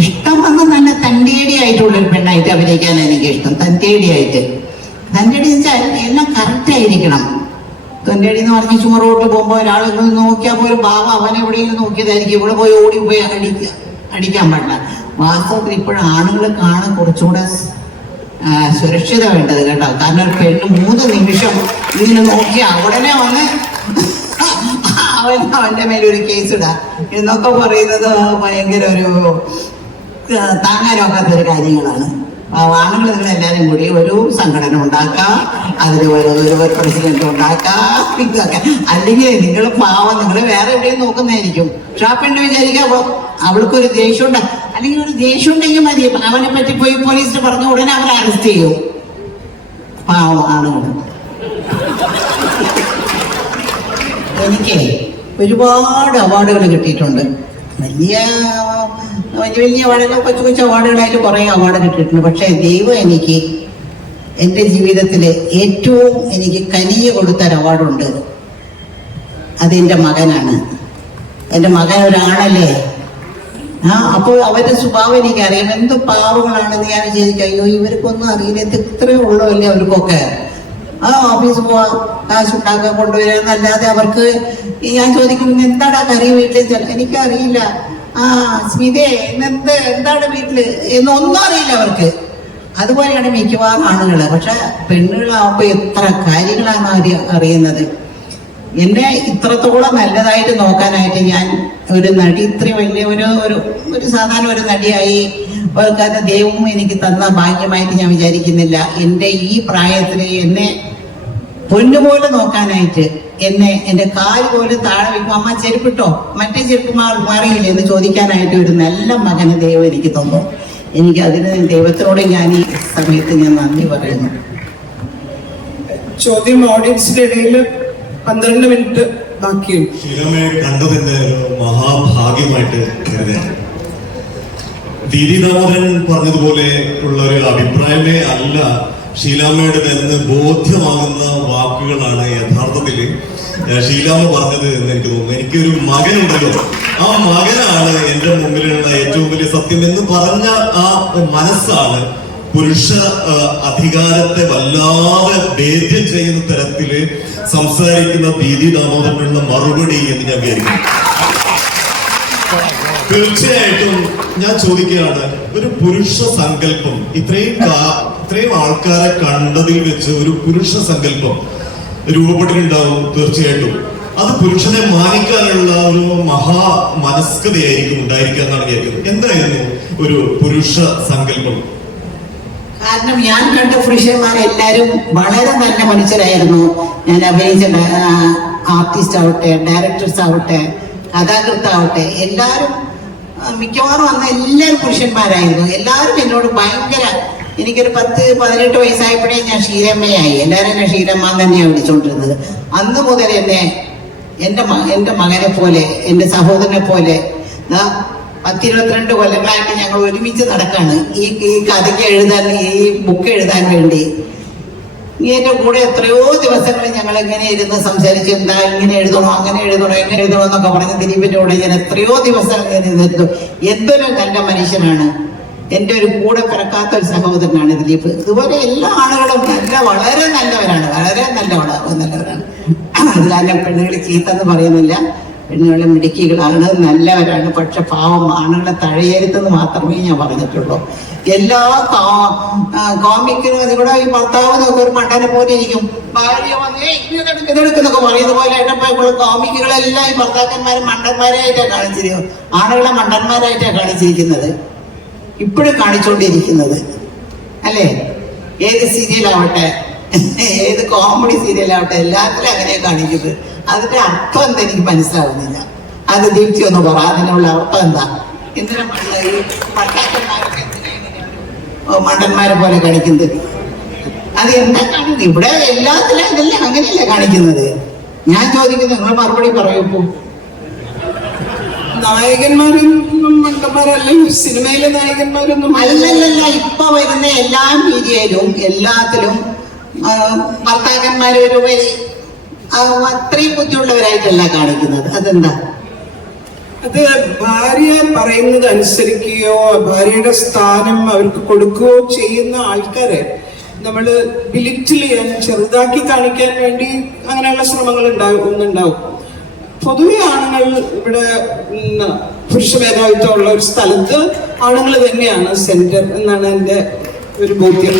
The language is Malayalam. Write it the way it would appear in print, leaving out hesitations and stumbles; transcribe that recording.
ഇഷ്ടം വന്ന് തന്നെ തന്റേടിയായിട്ടുള്ളൊരു പെണ്ണായിട്ട് അഭിനയിക്കാനാണ് എനിക്ക് ഇഷ്ടം. തന്റേടിയായിട്ട്. തന്റേടി എന്ന് വെച്ചാൽ എല്ലാം കറക്റ്റ് ആയിരിക്കണം. തന്റേടി എന്ന് പറഞ്ഞ് ചുമ റോഡിൽ പോകുമ്പോൾ ഒരാൾ നോക്കിയാൽ പോലും ഭാവം അവനെ എവിടെയെങ്കിലും നോക്കിയതായിരിക്കും. ഇവിടെ പോയി ഓടിപ്പോയി അടിക്കാൻ പാടില്ല. വാസ്തവത്തിൽ ഇപ്പോഴും ആണുങ്ങൾ കാണാൻ കുറച്ചുകൂടെ സുരക്ഷിത വേണ്ടത് കേട്ടോ. കാരണം ഒരു പെണ്ണ് 3 നിമിഷം ഇങ്ങനെ നോക്കിയാൽ ഉടനെ വന്ന് അവന്റെ മേലൊരു കേസ് ഇടാം എന്നൊക്കെ പറയുന്നത് ഭയങ്കര ഒരു താങ്ങാനൊക്കാത്തൊരു കാര്യങ്ങളാണ്. ആണുങ്ങൾ നിങ്ങളെല്ലാവരും കൂടി ഒരു സംഘടന ഉണ്ടാക്കാം, അതിൽ ഒരു പ്രസിഡന്റ് ഉണ്ടാക്കാം, ഇതൊക്കെ. അല്ലെങ്കിൽ നിങ്ങൾ പാവം നിങ്ങൾ വേറെ എവിടെയും നോക്കുന്നതായിരിക്കും. പക്ഷെ ആ പെണ്ണ് വിചാരിക്കാം അവൾക്കൊരു ദേഷ്യം ഉണ്ട്, അല്ലെങ്കിൽ ഒരു ദേഷ്യം ഉണ്ടെങ്കിൽ മതി, അവനെ പറ്റി പോയി പോലീസിന് പറഞ്ഞ ഉടനെ അവരെ അറസ്റ്റ് ചെയ്യും. പാവം ആണുങ്ങൾ. എനിക്ക് ഒരുപാട് അവാർഡുകൾ കിട്ടിയിട്ടുണ്ട്. വലിയ അവാർഡുകൾ, കൊച്ചു കൊച്ചു അവാർഡുകളായിട്ട് കുറേ അവാർഡ് കിട്ടിയിട്ടുണ്ട്. പക്ഷേ ദൈവം എനിക്ക് എൻ്റെ ജീവിതത്തിൽ ഏറ്റവും എനിക്ക് കനിയ കൊടുത്തൊരു അവാർഡുണ്ട്. അതെൻ്റെ മകനാണ്. എൻ്റെ മകൻ ഒരാണല്ലേ. അപ്പോൾ അവരുടെ സ്വഭാവം എനിക്കറിയാം. എന്ത് പാവങ്ങളാണെന്ന് ഞാൻ വിചാരിക്കും. അയ്യോ ഇവർക്കൊന്നും അറിയില്ല, ഇത്രയേ ഉള്ളൂ അല്ലേ അവർക്കൊക്കെ. ഓഫീസ് പോവാ, കാശുണ്ടാക്കാൻ കൊണ്ടുവരാന്നല്ലാതെ അവർക്ക് ഞാൻ ചോദിക്കുന്നു എന്താടാ കറി വീട്ടിൽ, എനിക്കറിയില്ല. സ്മിതേ എന്താണ് വീട്ടില് എന്നൊന്നും അറിയില്ല അവർക്ക്. അതുപോലെയാണ് മിക്കവാറും ആണുങ്ങള്. പക്ഷെ പെണ്ണുകളാവുമ്പോ എത്ര കാര്യങ്ങളാണ് അവർ അറിയുന്നത്. എന്നെ ഇത്രത്തോളം നല്ലതായിട്ട് നോക്കാനായിട്ട് ഞാൻ ഒരു നടി, ഇത്രയും വലിയ ഒരു സാധാരണ ഒരു നടിയായി കാരണം ദൈവവും എനിക്ക് തന്ന ഭാഗ്യമായിട്ട് ഞാൻ വിചാരിക്കുന്നില്ല. എൻ്റെ ഈ പ്രായത്തിൽ എന്നെ പൊന്നുപോലെ നോക്കാനായിട്ട്, എൻ്റെ കാല് പോലും താഴെ വയ്ക്കും, അമ്മ ചെരുപ്പിട്ടോ മറ്റേ ചെരുപ്പ് മാറിയില്ല എന്ന് ചോദിക്കാനായിട്ട് ഒരു നല്ല മകനെ ദൈവം എനിക്ക് തന്നു. എനിക്ക് അതിന് ദൈവത്തിനോട് ഞാൻ ഈ സമയത്ത് ഞാൻ നന്ദി പറയുന്നു. ചോദ്യം ഓഡിയൻസിന്റെ ഇടയിൽ 12 മിനിറ്റ് ബാക്കിയുണ്ട്. ശീലമയെ കണ്ടതിന്റെ ഒരു മഹാഭാഗ്യമായിട്ട് കരുതുന്നു. ദീദി ദാമോദരൻ പറഞ്ഞതുപോലെ ഉള്ള ഒരു അഭിപ്രായമേ അല്ല ഷീലാമ്മയുടെ എന്ന് ബോധ്യമാകുന്ന വാക്കുകളാണ് യഥാർത്ഥത്തിൽ ഷീലാമ്മ പറഞ്ഞത് എന്ന് എനിക്ക് തോന്നുന്നു. എനിക്കൊരു മകനുണ്ടല്ലോ, ആ മകനാണ് എന്റെ മുമ്പിലുള്ള ഏറ്റവും വലിയ സത്യം എന്ന് പറഞ്ഞ ആ മനസ്സാണ് പുരുഷ അധികാരത്തെ വല്ലാതെ ഭേദ്യം ചെയ്യുന്ന തരത്തില് സംസാരിക്കുന്ന ദീദി ദാമോദരനുള്ള മറുപടി എന്ന് ഞാൻ വിചാരിക്കുന്നു. തീർച്ചയായിട്ടും ഞാൻ ചോദിക്കുകയാണ്, ഒരു പുരുഷ സങ്കല്പം ഇത്രയും ആൾക്കാരെ കണ്ടതിൽ വെച്ച് ഒരു പുരുഷ സങ്കല്പം രൂപപ്പെട്ടിട്ടുണ്ടാവും. തീർച്ചയായിട്ടും അത് പുരുഷനെ മാനിക്കാനുള്ള ഒരു മഹാ മനസ്കതയായിരിക്കും ഉണ്ടായിരിക്കുക എന്നാണ് വിചാരിക്കുന്നത്. എന്തായിരുന്നു ഒരു പുരുഷ സങ്കല്പം? കാരണം ഞാൻ കണ്ട പുരുഷന്മാരെല്ലാരും വളരെ നല്ല മനുഷ്യരായിരുന്നു. ഞാൻ അഭിനയിച്ച ആർട്ടിസ്റ്റ് ആവട്ടെ, ഡയറക്ടേഴ്സ് ആവട്ടെ, കഥാകൃത്താവട്ടെ, എല്ലാവരും മിക്കവാറും അന്ന് എല്ലാവരും പുരുഷന്മാരായിരുന്നു. എല്ലാവരും എന്നോട് ഭയങ്കര, എനിക്കൊരു 10-18 വയസ്സായപ്പോഴേ ഞാൻ ക്ഷീരമ്മയായി. എല്ലാവരും എന്നെ ക്ഷീരമ്മ തന്നെയാണ് വിളിച്ചോണ്ടിരുന്നത്. അന്ന് മുതൽ എന്നെ എൻ്റെ മകനെ പോലെ, എൻ്റെ സഹോദരനെ പോലെ 10-22 കൊല്ലങ്ങളായിട്ട് ഞങ്ങൾ ഒരുമിച്ച് നടക്കാണ് ഈ കഥയ്ക്ക് എഴുതാൻ, ഈ ബുക്ക് എഴുതാൻ വേണ്ടി. എൻ്റെ കൂടെ എത്രയോ ദിവസങ്ങൾ ഞങ്ങൾ ഇങ്ങനെ ഇരുന്ന് സംസാരിച്ച്, എന്താ ഇങ്ങനെ എഴുതണോ, അങ്ങനെ എഴുതണോ, എങ്ങനെ എഴുതണോ എന്നൊക്കെ പറഞ്ഞ് ദിലീപിൻ്റെ കൂടെ ഞാൻ എത്രയോ ദിവസം ഇരുന്നു. എന്തൊരു നല്ല മനുഷ്യനാണ്. എൻ്റെ ഒരു കൂടെ പിറക്കാത്ത ഒരു സഹോദരനാണ് ദിലീപ്. ഇതുപോലെ എല്ലാ ആളുകളും വളരെ നല്ലവരാണ്, വളരെ നല്ലവരാണ്. അത് കാരണം പെണ്ണുകൾ ചീത്തെന്ന് പറയുന്നില്ല, പെണ്ണുകളെ മിടുക്കികളാണ്, നല്ലവരാണ്. പക്ഷെ പാവം ആണുങ്ങളെ തഴയരുതെന്ന് മാത്രമേ ഞാൻ പറഞ്ഞിട്ടുള്ളൂ. എല്ലാ കോമിക്കിനും അതിലൂടെ ഈ ഭർത്താവ് നോക്കി ഒരു മണ്ടനെ പോലെ ഇരിക്കും, ഭാര്യ വന്ന് ഇതെടുക്കുന്നൊക്കെ പറയുന്ന പോലെ കോമിക്കുകളെല്ലാം ഈ ഭർത്താക്കന്മാരെ മണ്ടന്മാരായിട്ടാണ് കാണിച്ചിരിക്കുന്നത്, ആണുങ്ങളെ മണ്ടന്മാരായിട്ടാണ് കാണിച്ചിരിക്കുന്നത്, ഇപ്പോഴും കാണിച്ചുകൊണ്ടിരിക്കുന്നത് അല്ലേ? ഏത് സീരിയലാവട്ടെ, ഏത് കോമഡി സീരിയലാവട്ടെ, എല്ലാത്തിലും അങ്ങനെ കാണിക്കുന്നത്. അതിന്റെ അർത്ഥം എന്താ എനിക്ക് മനസ്സിലാവുന്നില്ല. അത് ദീപ്തി ഒന്ന് പറ, അതിനുള്ള അർത്ഥം എന്താ? എന്തിനാ ഈ ഭർത്താക്കന്മാരൊക്കെ മണ്ടന്മാരെ പോലെ കാണിക്കുന്നത്? അത് എന്താ കാണിക്കുന്നത്? ഇവിടെ എല്ലാത്തിലും ഇതല്ലേ, അങ്ങനെയല്ലേ കാണിക്കുന്നത്? ഞാൻ ചോദിക്കുന്നത്, നിങ്ങൾ മറുപടി പറയൂ. നായകന്മാരൊന്നും മണ്ടന്മാരല്ലേ സിനിമയിലെ നായകന്മാരൊന്നും അല്ലല്ല. ഇപ്പൊ വരുന്ന എല്ലാ മീഡിയയിലും എല്ലാത്തിലും ഭർത്താക്കന്മാര് അത്രയും ബുദ്ധിയുള്ളവരായിട്ടല്ല കാണിക്കുന്നത്. അതെന്താ? അത് ഭാര്യ പറയുന്നത് അനുസരിക്കുകയോ ഭാര്യയുടെ സ്ഥാനം അവർക്ക് കൊടുക്കുകയോ ചെയ്യുന്ന ആൾക്കാരെ നമ്മൾ ബിലിറ്റിൽ ചെയ്യാൻ, ചെറുതാക്കി കാണിക്കാൻ വേണ്ടി അങ്ങനെയുള്ള ശ്രമങ്ങൾ ഒന്നുണ്ടാവും. പൊതുവെ ആണുങ്ങൾ ഇവിടെ പുരുഷ മേധാവിത്വമുള്ള ഒരു സ്ഥലത്ത് ആണുങ്ങൾ തന്നെയാണ് സെന്റർ എന്നാണ് എൻ്റെ ഒരു ബോധ്യം.